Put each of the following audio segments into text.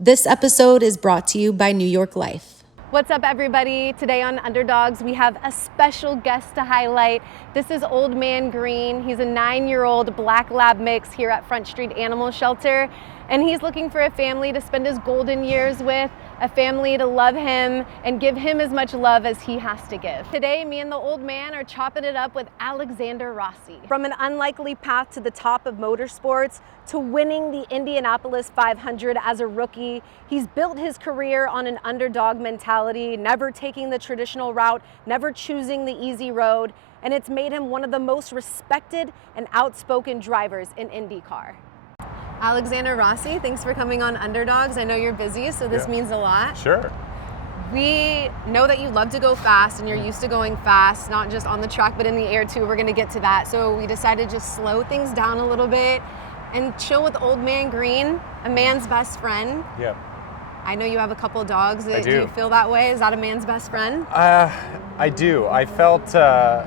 This episode is brought to you by New York Life. What's up, everybody? Today on UnderDOGS, we have a special guest to highlight. This is Old Man Green. He's a 9-year-old black lab mix here at Front Street Animal Shelter, and he's looking for a family to spend his golden years with, a family to love him and give him as much love as he has to give. Today, me and the old man are chopping it up with Alexander Rossi. From an unlikely path to the top of motorsports to winning the Indianapolis 500 as a rookie, he's built his career on an underdog mentality, never taking the traditional route, never choosing the easy road, and it's made him one of the most respected and outspoken drivers in IndyCar. Alexander Rossi, thanks for coming on UnderDOGS. I know you're busy, so this means a lot. Sure. We know that you love to go fast and you're used to going fast, not just on the track, but in the air too. We're gonna get to that. So we decided to just slow things down a little bit and chill with Old Man Green, a man's best friend. Yep. I know you have a couple of dogs. I do. Do you feel that way? Is that a man's best friend? I do. I felt that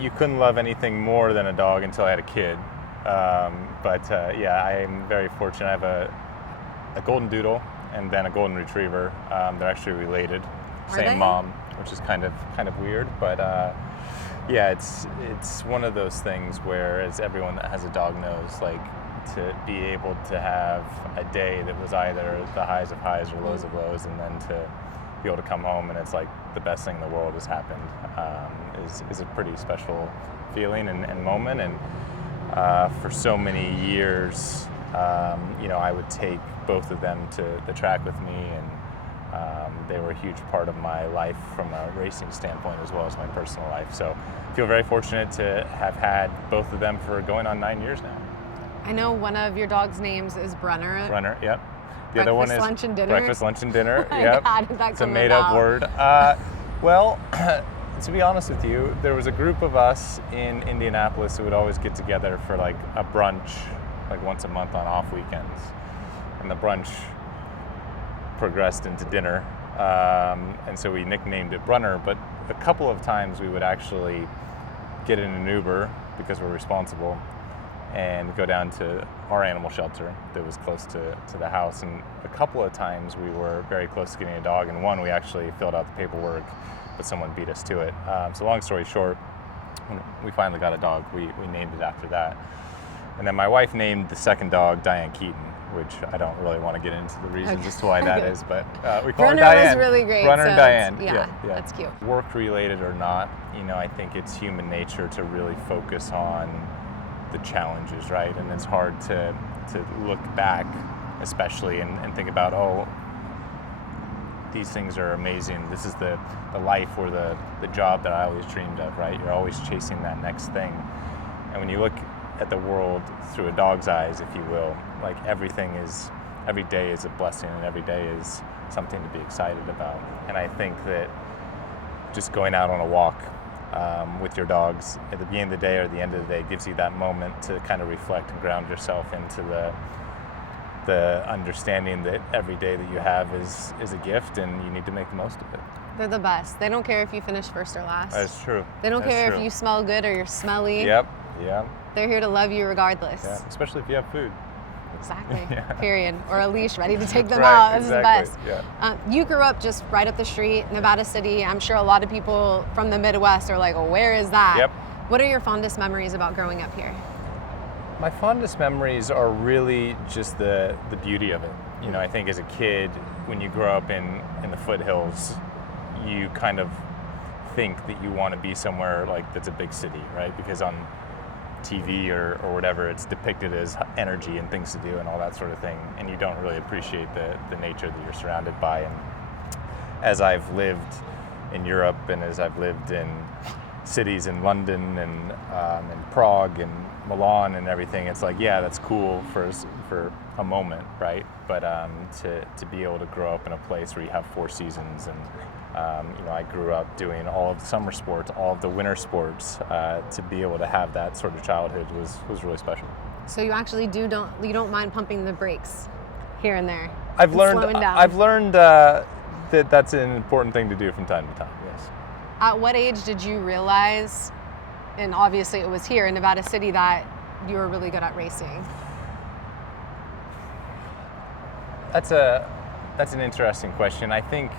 you couldn't love anything more than a dog until I had a kid. Yeah, I am very fortunate. I have a golden doodle and then a golden retriever. They're actually related, same mom, which is kind of weird. But yeah, it's one of those things where, as everyone that has a dog knows, like to be able to have a day that was either the highs of highs or lows of lows, and then to be able to come home and it's like the best thing in the world has happened, is a pretty special feeling and moment. And for so many years, I would take both of them to the track with me, and they were a huge part of my life from a racing standpoint as well as my personal life. So I feel very fortunate to have had both of them for going on 9 years now. I know one of your dog's names is Brunner. Brunner, yep. The Breakfast, other one is lunch, and dinner. breakfast, lunch, and dinner. Like, Yep. how did that It's a come made-up about? word. Well, to be honest with you, there was a group of us in Indianapolis who would always get together for like a brunch, like once a month on off weekends. And the brunch progressed into dinner. And so we nicknamed it Brunner, but a couple of times we would actually get in an Uber because we're responsible and go down to our animal shelter that was close to the house. And a couple of times we were very close to getting a dog, and one we actually filled out the paperwork, but someone beat us to it. So long story short, when we finally got a dog, we named it after that. And then my wife named the second dog Diane Keaton, which I don't really want to get into the reasons as to why that is, but we call her Diane. Brunner was really great. Brunner and Diane. Yeah, that's cute. Work related or not, I think it's human nature to really focus on the challenges, right? And it's hard to look back, especially, and think about, oh, these things are amazing. This is the life or the job that I always dreamed of, right? You're always chasing that next thing. And when you look at the world through a dog's eyes, if you will, like every day is a blessing, and every day is something to be excited about. And I think that just going out on a walk with your dogs at the beginning of the day or the end of the day gives you that moment to kind of reflect and ground yourself into the understanding that every day that you have is a gift, and you need to make the most of it. They're the best. They don't care if you finish first or last. That's true. They don't care if you smell good or you're smelly. Yep. They're here to love you regardless. Yeah. Especially if you have food. Exactly. Yeah. Period. Or a leash ready to take them Right, out. That's exactly. the best. Yeah. You grew up just right up the street, Nevada City. I'm sure a lot of people from the Midwest are like, oh, where is that? Yep. What are your fondest memories about growing up here? My fondest memories are really just the beauty of it. I think as a kid, when you grow up in the foothills, you kind of think that you want to be somewhere like that's a big city, right? Because on TV or whatever, it's depicted as energy and things to do and all that sort of thing, and you don't really appreciate the nature that you're surrounded by. And as I've lived in Europe, and as I've lived in cities in London and Prague and Milan and everything, it's like, yeah, that's cool for a moment, right? But to be able to grow up in a place where you have 4 seasons, and I grew up doing all of the summer sports, all of the winter sports, to be able to have that sort of childhood was really special. So you actually you don't mind pumping the brakes here and there? I've learned that that's an important thing to do from time to time. Yes. At what age did you realize, and obviously it was here in Nevada City, that you were really good at racing? That's an interesting question. I think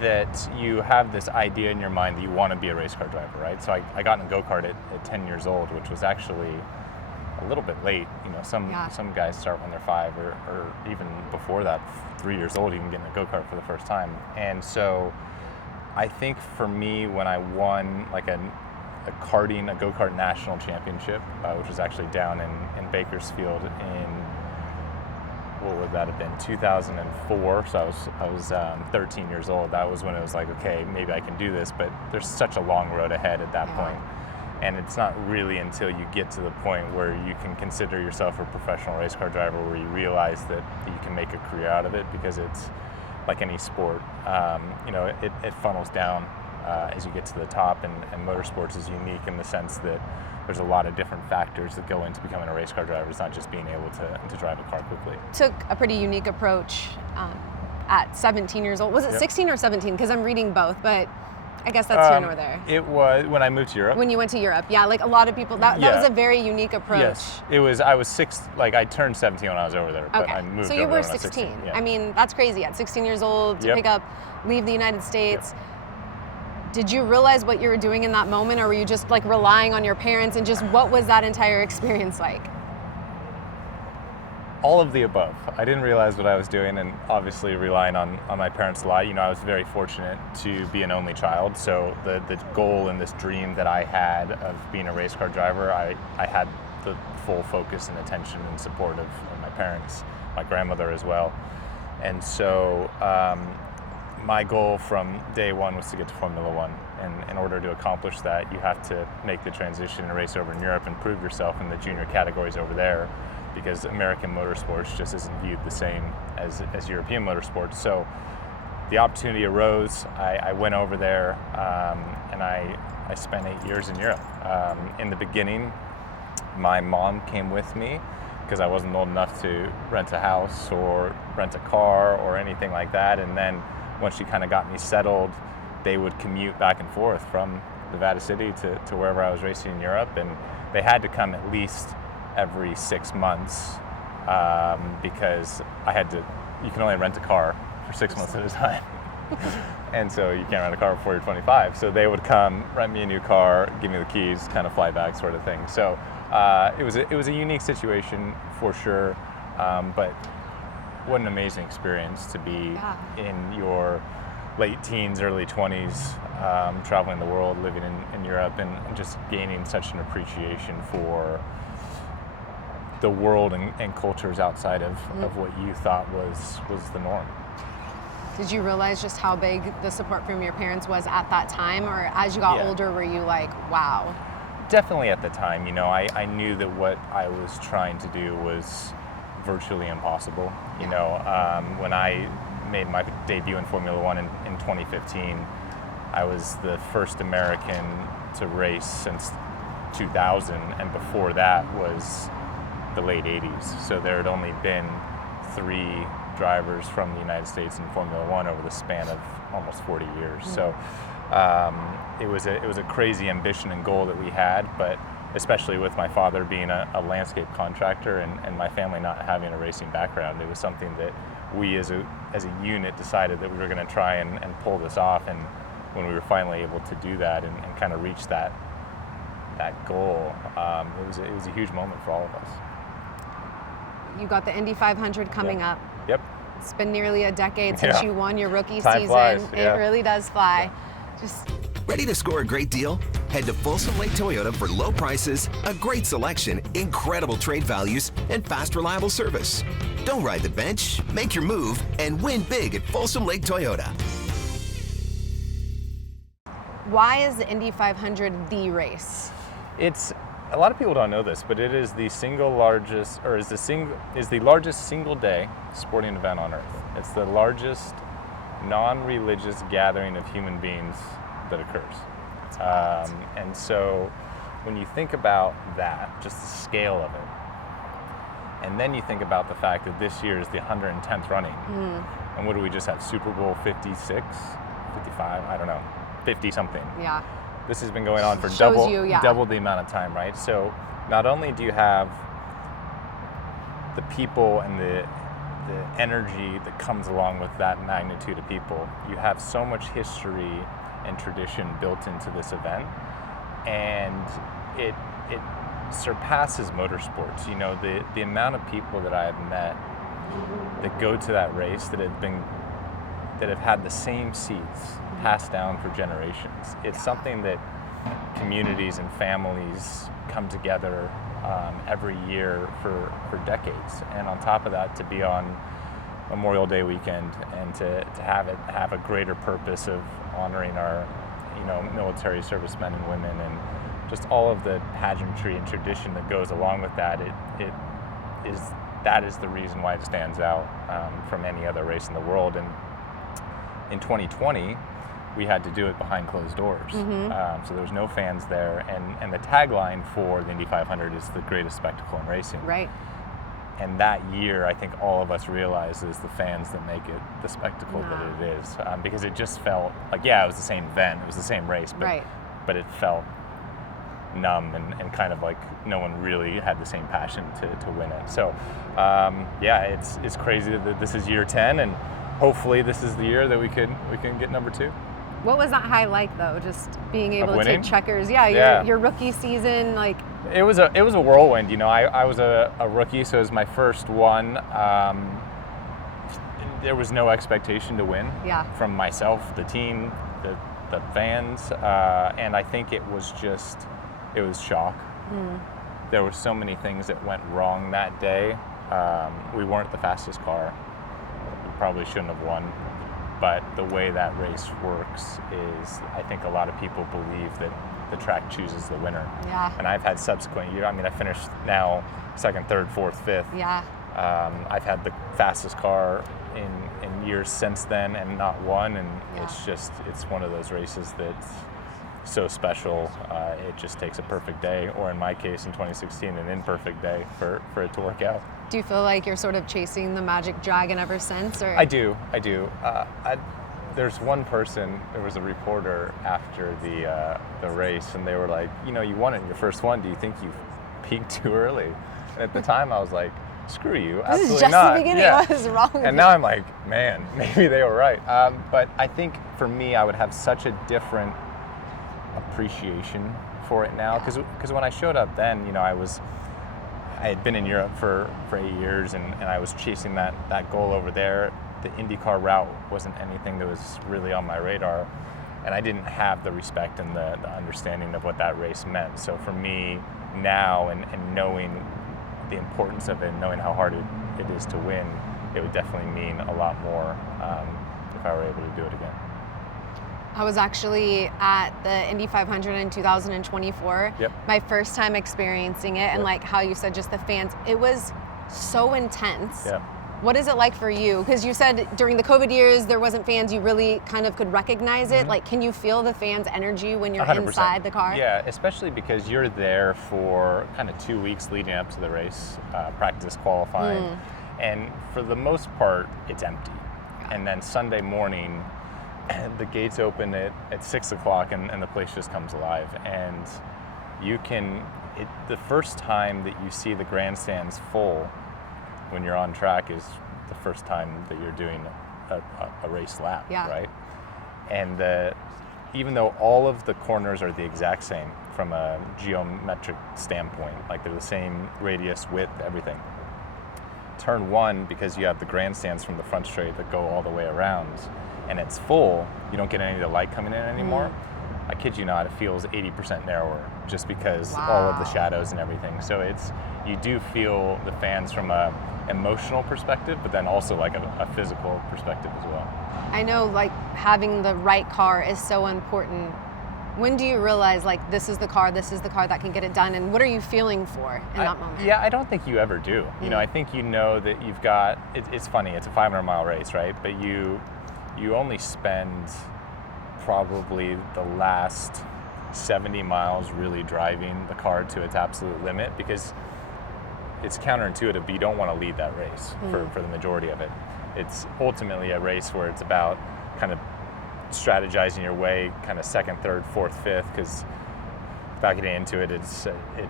that you have this idea in your mind that you want to be a race car driver, right? So I got in a go-kart at 10 years old, which was actually a little bit late. You know, some guys start when they're 5 or even before that, 3 years old, you can get in a go-kart for the first time. And so I think for me, when I won like a go-kart national championship, which was actually down in Bakersfield in, what would that have been, 2004, so I was 13 years old. That was when it was like, okay, maybe I can do this, but there's such a long road ahead at that point. And it's not really until you get to the point where you can consider yourself a professional race car driver where you realize that you can make a career out of it, because it's like any sport. You know, it funnels down as you get to the top, and motorsports is unique in the sense that there's a lot of different factors that go into becoming a race car driver. It's not just being able to drive a car quickly. Took a pretty unique approach at 17 years old. Was it 16 or 17? Because I'm reading both, but I guess that's here nor there. It was when I moved to Europe. When you went to Europe, yeah, like a lot of people, that was a very unique approach. Yes, it was. I was 6, like I turned 17 when I was over there, but I moved. So you over were there when I was 16. 16. Yeah. I mean, that's crazy. At 16 years old to leave the United States. Did you realize what you were doing in that moment, or were you just like relying on your parents, and just what was that entire experience like? All of the above. I didn't realize what I was doing, and obviously relying on my parents a lot. You know, I was very fortunate to be an only child, so the goal and this dream that I had of being a race car driver, I had the full focus and attention and support of my parents, my grandmother as well. And so my goal from day one was to get to Formula One. And in order to accomplish that, you have to make the transition and race over in Europe and prove yourself in the junior categories over there, because American motorsports just isn't viewed the same as European motorsports. So the opportunity arose. I went over there, and I spent 8 years in Europe. In the beginning, my mom came with me because I wasn't old enough to rent a house or rent a car or anything like that. And then once she kind of got me settled, they would commute back and forth from Nevada City to wherever I was racing in Europe. And they had to come at least every 6 months, because you can only rent a car for 6 months at a time. And so you can't rent a car before you're 25. So they would come, rent me a new car, give me the keys, kind of fly back sort of thing. So it was a unique situation for sure, but what an amazing experience to be in your late teens, early 20s, traveling the world, living in Europe, and just gaining such an appreciation for the world and cultures outside of what you thought was the norm. Did you realize just how big the support from your parents was at that time, or as you got older, were you like, wow? Definitely at the time. You know, I knew that what I was trying to do was virtually impossible. You know, when I made my debut in Formula One in 2015, I was the first American to race since 2000, and before that was the late 80s. So there had only been 3 drivers from the United States in Formula One over the span of almost 40 years. So it was a crazy ambition and goal that we had, but especially with my father being a landscape contractor and my family not having a racing background, it was something that we as a unit decided that we were going to try and pull this off. And when we were finally able to do that and kind of reach that goal, it was a huge moment for all of us. You got the Indy 500 coming up. Yep. It's been nearly a decade since you won your rookie Time season. flies, It really does fly. Ready to score a great deal? Head to Folsom Lake Toyota for low prices, a great selection, incredible trade values, and fast, reliable service. Don't ride the bench, make your move, and win big at Folsom Lake Toyota. Why is the Indy 500 the race? A lot of people don't know this, but it is the largest single day sporting event on Earth. It's the largest non-religious gathering of human beings that occurs. And so when you think about that, just the scale of it, and then you think about the fact that this year is the 110th running, and what do we just have, Super Bowl 56, 55, I don't know, 50 something. Yeah. This has been going on for double the amount of time, right? So not only do you have the people and the energy that comes along with that magnitude of people. You have so much history and tradition built into this event, and it surpasses motorsports. You know, the amount of people that I have met that go to that race that have had the same seats passed down for generations. It's something that communities and families come together every year for decades. And on top of that, to be on Memorial Day weekend and to have a greater purpose of honoring our, you know, military servicemen and women, and just all of the pageantry and tradition that goes along with that, that is the reason why it stands out from any other race in the world. And in 2020, we had to do it behind closed doors. So there was no fans there, and the tagline for the Indy 500 is the greatest spectacle in racing. Right. And that year, I think all of us realized it's the fans that make it the spectacle that it is, because it just felt like, yeah, it was the same event, it was the same race, but it felt numb and kind of like no one really had the same passion to win it. So yeah, it's crazy that this is year 10, and hopefully this is the year that we can get number 2. What was that high like though? Just being able to winning? take checkers. Yeah, your rookie season, like. It was a whirlwind. You know, I was a rookie, so it was my first one. There was no expectation to win from myself, the team, the fans, and I think it was shock. There were so many things that went wrong that day. We weren't the fastest car. We probably shouldn't have won. But the way that race works is, I think a lot of people believe that the track chooses the winner. Yeah. And I've had subsequent years. I mean, I finished now 2nd, 3rd, 4th, 5th. Yeah. I've had the fastest car in years since then and not won. And it's one of those races that's so special. It just takes a perfect day, or in my case in 2016, an imperfect day for it to work out. Do you feel like you're sort of chasing the magic dragon ever since? Or? I do. There's one person, there was a reporter after the race, and they were like, you know, you won it in your first one. Do you think you peaked too early? And at the time I was like, screw you, absolutely not. This is just the beginning. What is wrong with you? And now I'm like, man, maybe they were right. But I think for me, I would have such a different appreciation for it now, because when I showed up then, you know, I had been in Europe for 8 years, and I was chasing that goal over there. The IndyCar route wasn't anything that was really on my radar, and I didn't have the respect and the understanding of what that race meant. So for me now, and knowing the importance of it, knowing how hard it is to win, it would definitely mean a lot more if I were able to do it again. I was actually at the Indy 500 in 2024. Yep. My first time experiencing it, and like how you said, just the fans, it was so intense. Yeah. What is it like for you? Because you said during the COVID years there wasn't fans, you really kind of could recognize it. Like, can you feel the fans' energy when you're 100%. inside the car? Yeah, especially because you're there for kind of 2 weeks leading up to the race, practice, qualifying, and for the most part, it's empty. And then Sunday morning, the gates open at 6 o'clock, and the place just comes alive. And the first time that you see the grandstands full when you're on track is the first time that you're doing a race lap, right? And even though all of the corners are the exact same from a geometric standpoint, like they're the same radius, width, everything, turn 1, because you have the grandstands from the front straight that go all the way around, and it's full, you don't get any of the light coming in anymore. I kid you not, it feels 80% narrower just because all of the shadows and everything. So you do feel the fans from a emotional perspective, but then also like a physical perspective as well. I know, like, having the right car is so important. When do you realize, like, this is the car that can get it done, and what are you feeling for in that moment? Yeah, I don't think you ever do. You know, I think you know that you've got, it's funny, it's a 500-mile race, right? But you only spend probably the last 70 miles really driving the car to its absolute limit, because it's counterintuitive, but you don't want to lead that race for the majority of it. It's ultimately a race where it's about kind of strategizing your way, kind of 2nd, 3rd, 4th, 5th, because without getting into it, it's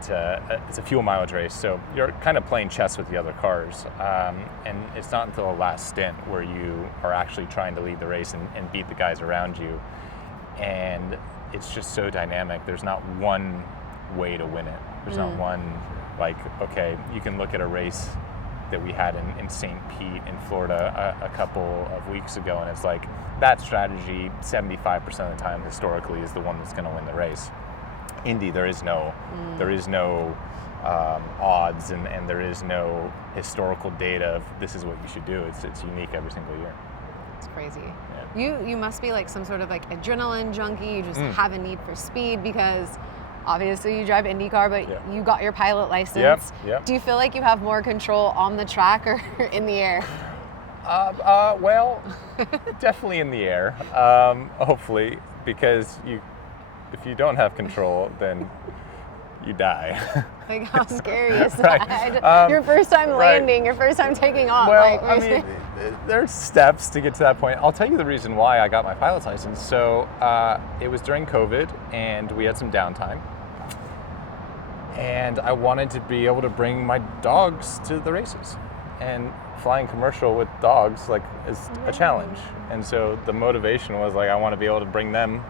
a fuel mileage race, so you're kind of playing chess with the other cars, and it's not until the last stint where you are actually trying to lead the race and beat the guys around you, and it's just so dynamic. There's not one way to win it. There's not one, like, okay, you can look at a race that we had in St. Pete in Florida a couple of weeks ago, and it's like that strategy 75% of the time historically is the one that's going to win the race. Indy, there is no odds, and there is no historical data of this is what you should do. It's unique every single year. It's crazy. Yeah. You must be like some sort of like adrenaline junkie. You just have a need for speed because obviously you drive IndyCar, but you got your pilot license. Yep. Do you feel like you have more control on the track or in the air? Well, definitely in the air. Hopefully, because if you don't have control, then you die. Like, how scary is Right. that? Your first time landing, your first time taking off. Well, like, I mean, there's steps to get to that point. I'll tell you the reason why I got my pilot's license. So it was during COVID, and we had some downtime. And I wanted to be able to bring my dogs to the races. And flying commercial with dogs, like, is a challenge. And so the motivation was, like, I want to be able to bring them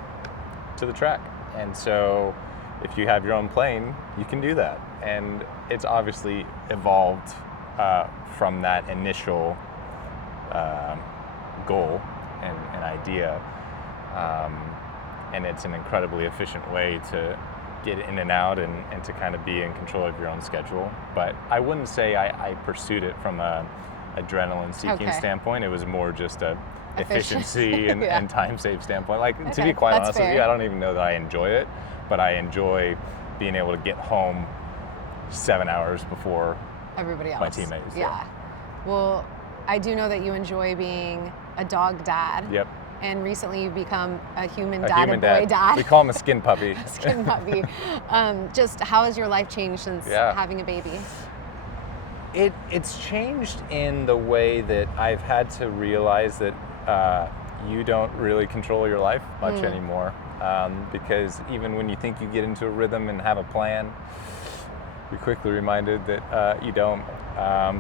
to the track. And so if you have your own plane, you can do that. And it's obviously evolved from that initial goal and idea. And it's an incredibly efficient way to get in and out and to kind of be in control of your own schedule. But I wouldn't say I pursued it from a adrenaline seeking standpoint. It was more just a efficiency and time save standpoint. Like, to be quite honest with you, I don't even know that I enjoy it, but I enjoy being able to get home 7 hours before everybody else. My teammates. Yeah. Well, I do know that you enjoy being a dog dad. Yep. And recently you've become a human dad, a boy dad. We call him a skin puppy. Skin puppy. Just how has your life changed since having a baby? It's changed in the way that I've had to realize that you don't really control your life much anymore. Because even when you think you get into a rhythm and have a plan, you're quickly reminded that you don't.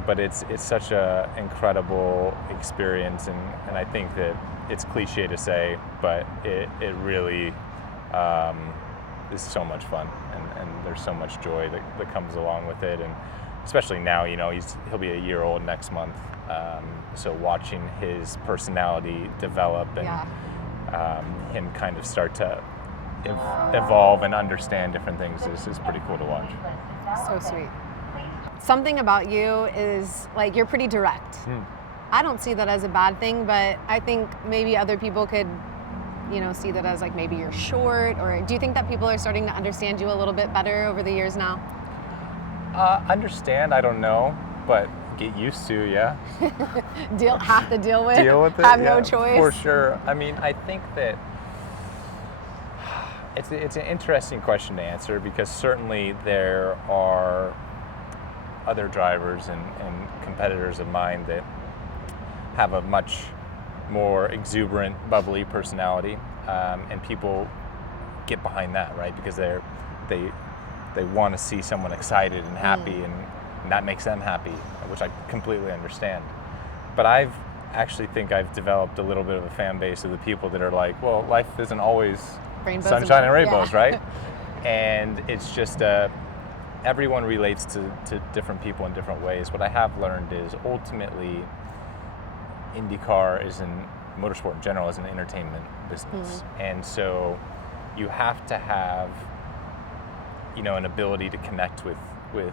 But it's such an incredible experience, and I think that it's cliche to say, but it really is so much fun, and there's so much joy that comes along with it, and especially now, he'll be a year old next month, so watching his personality develop and him kind of start to evolve and understand different things is pretty cool to watch. So sweet. Something about you is, like, you're pretty direct. I don't see that as a bad thing, but I think maybe other people could, see that as, like, maybe you're short, or do you think that people are starting to understand you a little bit better over the years now? Understand, I don't know, but get used to, yeah. Have to deal with. Deal with it. Have no choice. For sure. I mean, I think that it's an interesting question to answer, because certainly there are other drivers and competitors of mine that have a much more exuberant, bubbly personality, and people get behind that, right? Because they want to see someone excited and happy, and that makes them happy, which I completely understand. But I've actually think I've developed a little bit of a fan base of the people that are like, well, life isn't always rainbows sunshine and rainbows, right? And it's just everyone relates to different people in different ways. What I have learned is ultimately IndyCar motorsport in general is an entertainment business. And so you have to have, an ability to connect with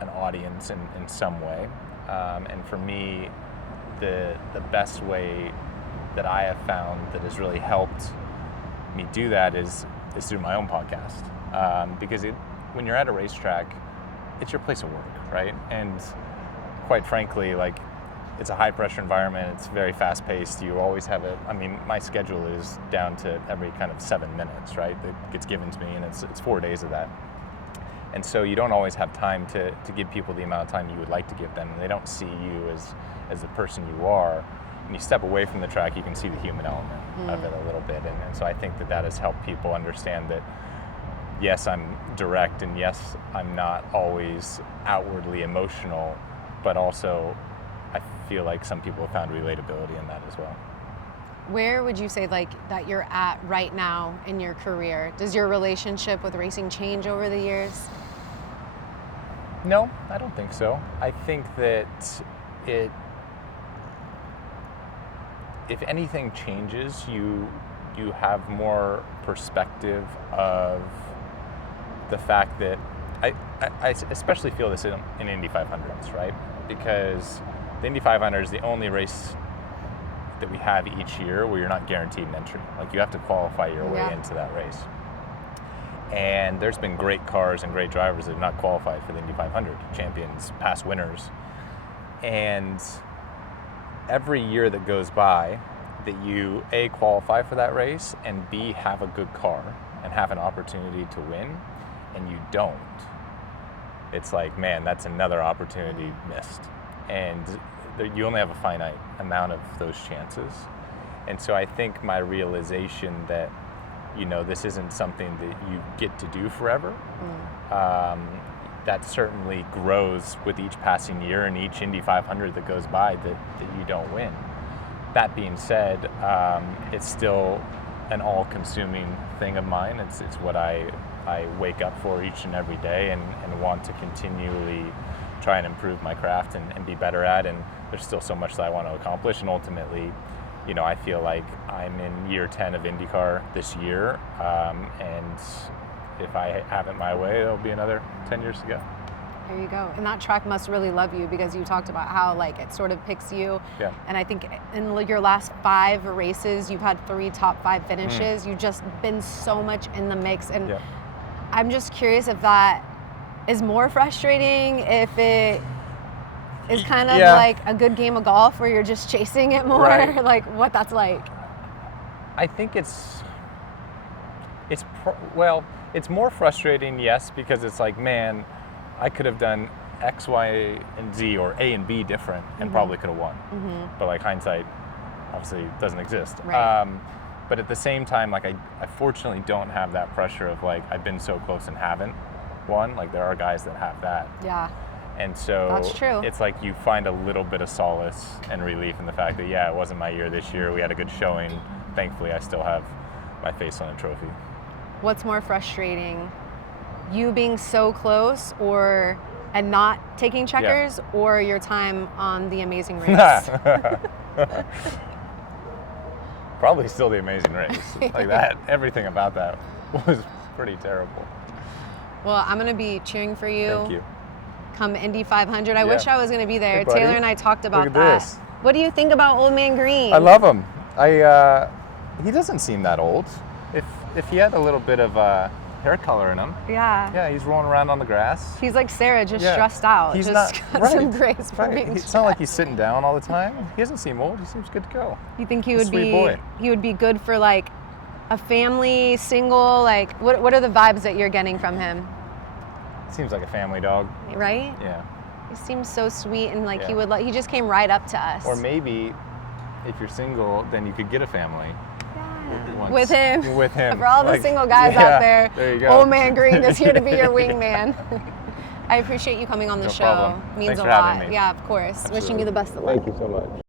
an audience in some way. And for me, the best way that I have found that has really helped me do that is through my own podcast. Because when you're at a racetrack, it's your place of work, right? And quite frankly, like, it's a high pressure environment. It's very fast paced. You always have my schedule is down to every kind of 7 minutes, right? That gets given to me, and it's 4 days of that. And so you don't always have time to give people the amount of time you would like to give them. And they don't see you as the person you are. When you step away from the track, you can see the human element of it a little bit. And so I think that has helped people understand that yes, I'm direct, and yes, I'm not always outwardly emotional, but also I feel like some people have found relatability in that as well. Where would you say like that you're at right now in your career? Does your relationship with racing change over the years? No, I don't think so. I think that if anything changes, you have more perspective of the fact that I especially feel this in Indy 500s, right? Because the Indy 500 is the only race that we have each year where you're not guaranteed an entry. Like, you have to qualify your way into that race. And there's been great cars and great drivers that have not qualified for the Indy 500, champions, past winners. And every year that goes by that you A, qualify for that race, and B, have a good car and have an opportunity to win, and you don't, it's like, man, that's another opportunity missed. And you only have a finite amount of those chances. And so I think my realization that, you know, this isn't something that you get to do forever, that certainly grows with each passing year and each Indy 500 that goes by that you don't win. That being said, it's still an all-consuming thing of mine. It's what I wake up for each and every day and want to continually try and improve my craft and be better at. And there's still so much that I want to accomplish. And ultimately, you know, I feel like I'm in year 10 of IndyCar this year. And if I have it my way, it'll be another 10 years to go. There you go. And that track must really love you, because you talked about how like it sort of picks you. Yeah. And I think in your last 5 races, you've had 3 top 5 finishes. You've just been so much in the mix. And I'm just curious if that is more frustrating, if it is kind of like a good game of golf where you're just chasing it more, like what that's like. I think it's more frustrating, yes, because it's like, man, I could have done X, Y, and Z, or A and B different, and probably could have won. But like, hindsight obviously doesn't exist. Right. But at the same time, like, I fortunately don't have that pressure of like, I've been so close and haven't won. Like, there are guys that have that. Yeah. And so that's true. It's like you find a little bit of solace and relief in the fact that, yeah, it wasn't my year this year. We had a good showing. Thankfully, I still have my face on a trophy. What's more frustrating? You being so close and not taking checkers, or your time on The Amazing Race? Probably still The Amazing Race. Like that, everything about that was pretty terrible. Well, I'm going to be cheering for you. Thank you. Come Indy 500. I wish I was going to be there. Hey, Taylor and I talked about Look at this. What do you think about Old Man Green? I love him. He doesn't seem that old. If he had a little bit of hair color in him. Yeah, he's rolling around on the grass. He's like Sarah, just stressed out. He's just not got some grace for being It's not like he's sitting down all the time. He doesn't seem old. He seems good to go. You think he He's would a sweet boy. He would be good for like a family, single, like what are the vibes that you're getting from him? Seems like a family dog. Right? Yeah. He seems so sweet, and like he just came right up to us. Or maybe if you're single, then you could get a family. With him. For all the like, single guys out there, there you go. Old Man Green is here to be your wingman. I appreciate you coming on the show. Problem. Means Thanks a for lot. having me. Yeah, of course. Absolutely. Wishing you the best of luck. Thank you so much.